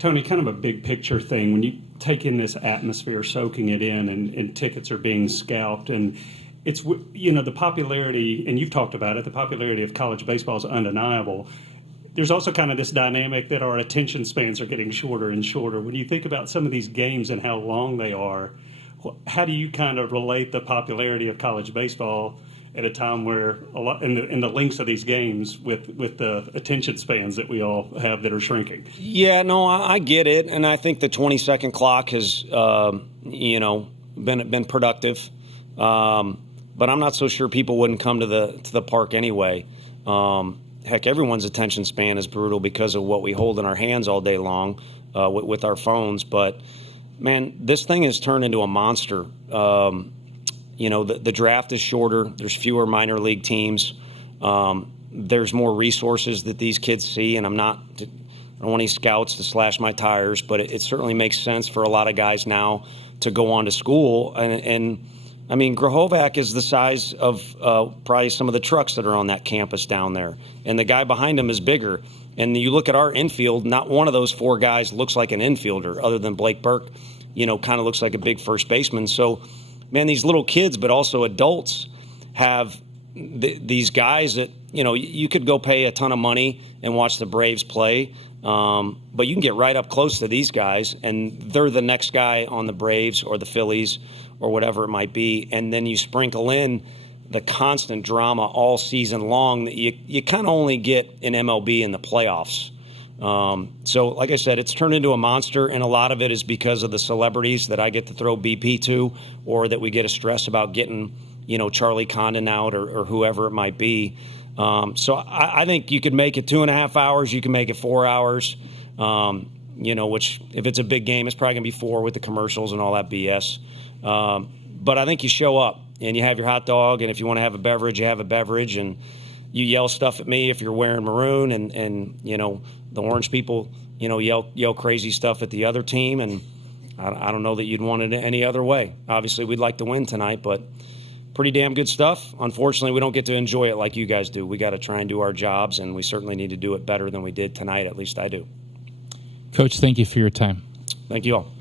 Tony, kind of a big picture thing, when you take in this atmosphere, soaking it in, and tickets are being scalped, and it's, the popularity, and you've talked about it, the popularity of college baseball is undeniable. There's also kind of this dynamic that our attention spans are getting shorter and shorter. When you think about some of these games and how long they are, how do you kind of relate the popularity of college baseball at a time where a lot in the lengths of these games with the attention spans that we all have that are shrinking? Yeah, no, I get it, and I think the 20-second clock has been productive, but I'm not so sure people wouldn't come to the park anyway. Heck, everyone's attention span is brutal because of what we hold in our hands all day long with our phones. But man, this thing has turned into a monster. The draft is shorter. There's fewer minor league teams. There's more resources that these kids see, and I don't want any scouts to slash my tires, but it certainly makes sense for a lot of guys now to go on to school. And I mean, Grahovac is the size of probably some of the trucks that are on that campus down there, and the guy behind him is bigger. And you look at our infield, not one of those four guys looks like an infielder other than Blake Burke, kind of looks like a big first baseman. So, man, these little kids, but also adults, have these guys that, you could go pay a ton of money and watch the Braves play, but you can get right up close to these guys, and they're the next guy on the Braves or the Phillies or whatever it might be. And then you sprinkle in the constant drama all season long that you kind of only get in MLB in the playoffs. So, like I said, it's turned into a monster, and a lot of it is because of the celebrities that I get to throw BP to, or that we get a stress about getting, Charlie Condon out or whoever it might be. So I think you could make it 2.5 hours. You can make it 4 hours, which if it's a big game, it's probably going to be 4 with the commercials and all that BS. But I think you show up and you have your hot dog, and if you want to have a beverage, you have a beverage, and you yell stuff at me if you're wearing maroon, and the orange people, yell crazy stuff at the other team, and I don't know that you'd want it any other way. Obviously, we'd like to win tonight, but pretty damn good stuff. Unfortunately, we don't get to enjoy it like you guys do. We got to try and do our jobs, and we certainly need to do it better than we did tonight. At least I do. Coach, thank you for your time. Thank you all.